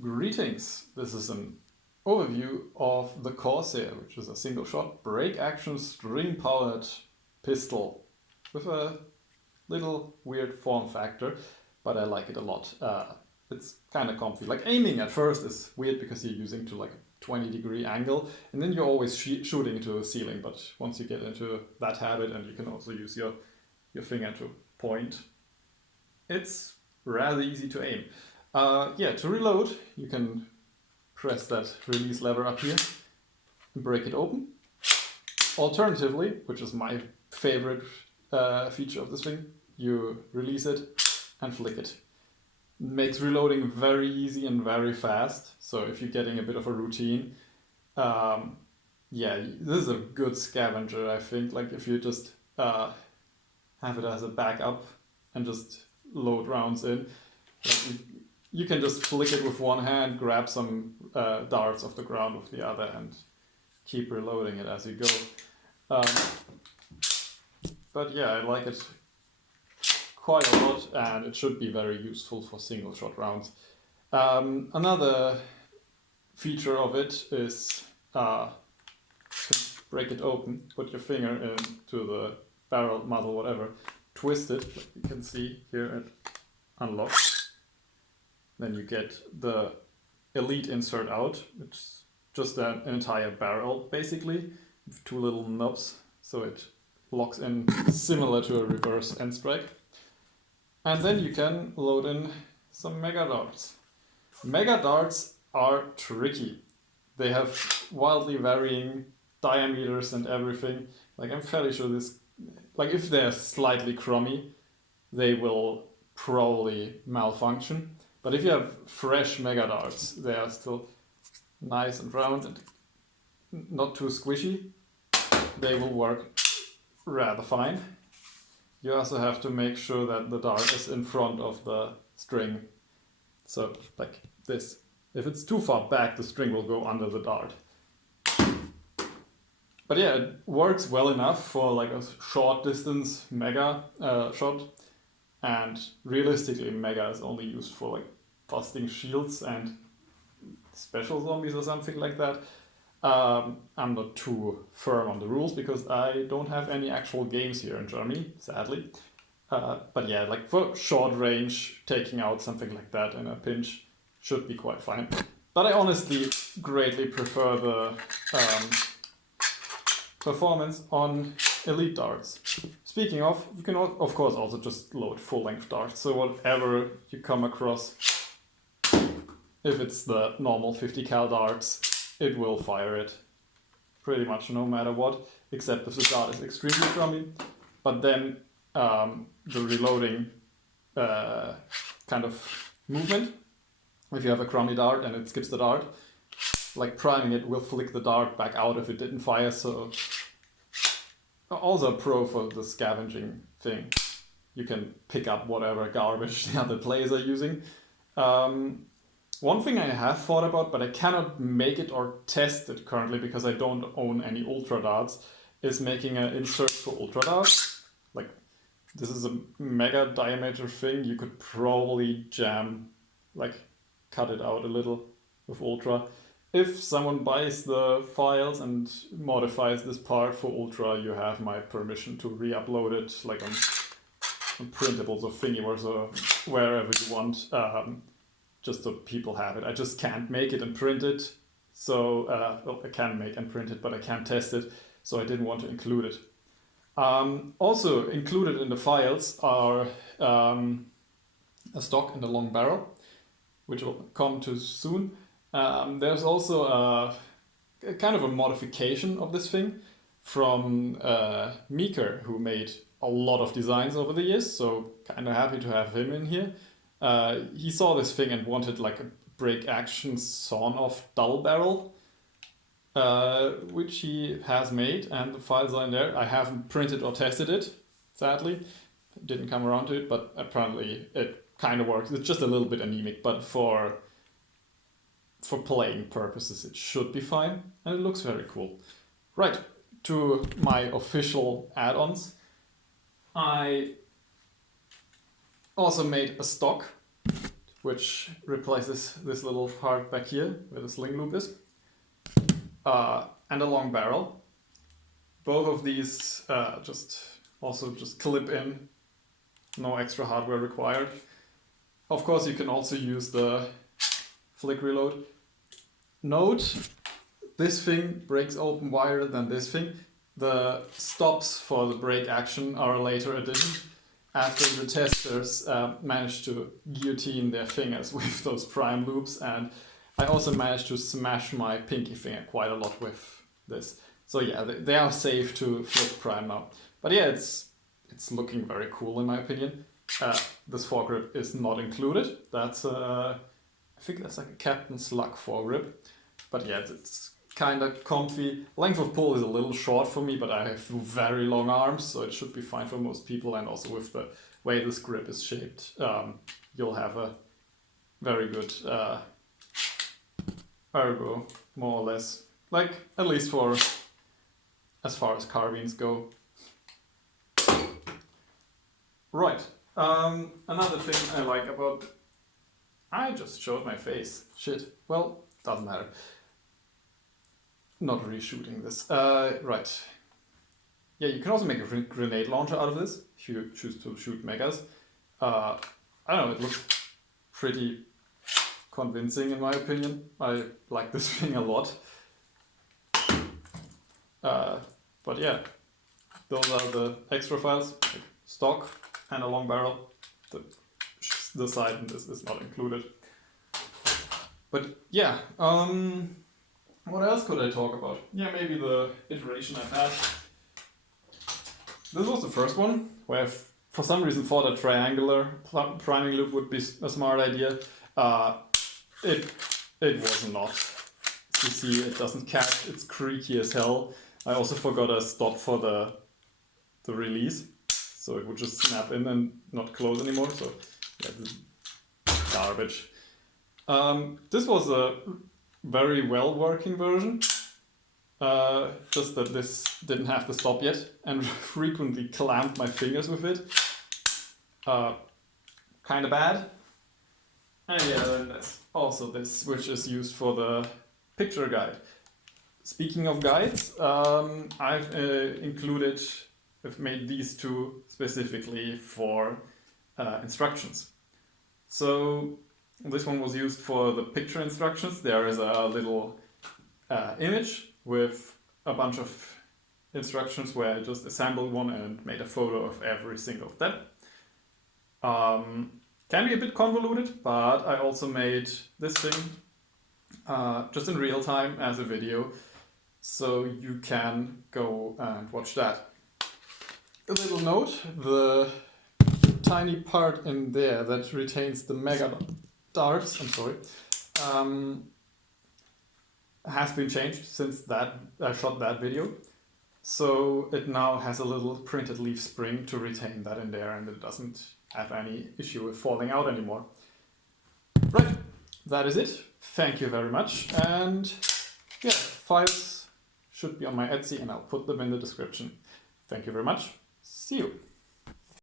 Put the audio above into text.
Greetings! This is an overview of the Corsair, which is a single-shot break-action string-powered pistol with a little weird form factor, but I like it a lot. It's kind of comfy. Like aiming at first is weird because you're using to like a 20-degree angle, and then you're always shooting into the ceiling. But once you get into that habit, and you can also use your finger to point, it's rather easy to aim. To reload, you can press that release lever up here and break it open. Alternatively, which is my favorite feature of this thing, you release it and flick it. It makes reloading very easy and very fast. So if you're getting a bit of a routine, this is a good scavenger, I think. Like if you just have it as a backup and just load rounds in. Like you can just flick it with one hand, grab some darts off the ground with the other, and keep reloading it as you go. But yeah, I like it quite a lot, and it should be very useful for single shot rounds. Another feature of it is break it open, put your finger into the barrel, muzzle, whatever, twist it, like you can see here, it unlocks. Then you get the Elite insert out, which is just an entire barrel basically, with two little knobs, so it locks in similar to a reverse end strike. And then you can load in some mega darts. Mega darts are tricky. They have wildly varying diameters and everything. Like I'm fairly sure like if they're slightly crummy, they will probably malfunction. But if you have fresh mega darts, they are still nice and round and not too squishy. They will work rather fine. You also have to make sure that the dart is in front of the string. So like this. If it's too far back, the string will go under the dart. But yeah, it works well enough for like a short distance mega shot. And realistically, mega is only used for like busting shields and special zombies or something like that. I'm not too firm on the rules because I don't have any actual games here in Germany, sadly. But yeah, like for short range, taking out something like that in a pinch should be quite fine. But I honestly greatly prefer the performance on Elite darts. Speaking of, you can of course also just load full-length darts, so whatever you come across, if it's the normal 50 cal darts, it will fire it pretty much no matter what, except if the dart is extremely crummy. But then the reloading kind of movement, if you have a crummy dart and it skips the dart, like priming it will flick the dart back out if it didn't fire, so also a pro for the scavenging thing. You can pick up whatever garbage the other players are using. One thing I have thought about, but I cannot make it or test it currently because I don't own any ultra darts, is making an insert for ultra darts. Like, this is a mega diameter thing. You could probably cut it out a little with ultra. If someone buys the files and modifies this part for Ultra, you have my permission to re-upload it like on printables or Thingiverse or wherever you want, just so people have it. I just can't make it and print it, so I can make and print it, but I can't test it, so I didn't want to include it. Also included in the files are a stock and a long barrel, which will come to soon. There's also a kind of a modification of this thing from Meeker, who made a lot of designs over the years, so kind of happy to have him in here. He saw this thing and wanted like a break action sawn-off dull barrel, which he has made, and the files are in there. I haven't printed or tested it, sadly. Didn't come around to it, but apparently it kind of works. It's just a little bit anemic, but for playing purposes it should be fine, and it looks very cool. Right, to my official add-ons. I also made a stock which replaces this little part back here where the sling loop is, and a long barrel. Both of these just clip in, no extra hardware required. Of course, you can also use the flick reload. Note, this thing breaks open wider than this thing. The stops for the brake action are a later addition, after the testers managed to guillotine their fingers with those prime loops, and I also managed to smash my pinky finger quite a lot with this. So yeah, they are safe to flick prime now. But yeah, it's looking very cool in my opinion. This foregrip is not included. That's I think that's like a captain's luck foregrip. But yeah, it's kind of comfy. Length of pull is a little short for me, but I have very long arms, so it should be fine for most people. And also with the way this grip is shaped, you'll have a very good ergo, more or less. Like, at least for as far as carbines go. Right. Another thing I like about... I just showed my face. Shit. Well, doesn't matter. Not reshooting this. Right. Yeah, you can also make a grenade launcher out of this if you choose to shoot megas. I don't know, it looks pretty convincing in my opinion. I like this thing a lot. But yeah, those are the extra files, like stock and a long barrel. The side in this is not included. But yeah, what else could I talk about? Yeah, maybe the iteration I've had. This was the first one, where I for some reason thought a triangular priming loop would be a smart idea. It was not. As you see, it doesn't catch, it's creaky as hell. I also forgot a stop for the release, so it would just snap in and not close anymore, so yeah, this is garbage. This was a very well working version, just that this didn't have the stop yet and frequently clamped my fingers with it. Kind of bad. And yeah, then there's also this, which is used for the picture guide. Speaking of guides, I've made these two specifically for instructions. So this one was used for the picture instructions. There is a little image with a bunch of instructions where I just assembled one and made a photo of every single step. Can be a bit convoluted, but I also made this thing just in real time as a video, so you can go and watch that. A little note, the tiny part in there that retains the mega darts, has been changed since that I shot that video. So it now has a little printed leaf spring to retain that in there, and it doesn't have any issue with falling out anymore. Right, that is it. Thank you very much, and yeah, files should be on my Etsy and I'll put them in the description. Thank you very much. See you.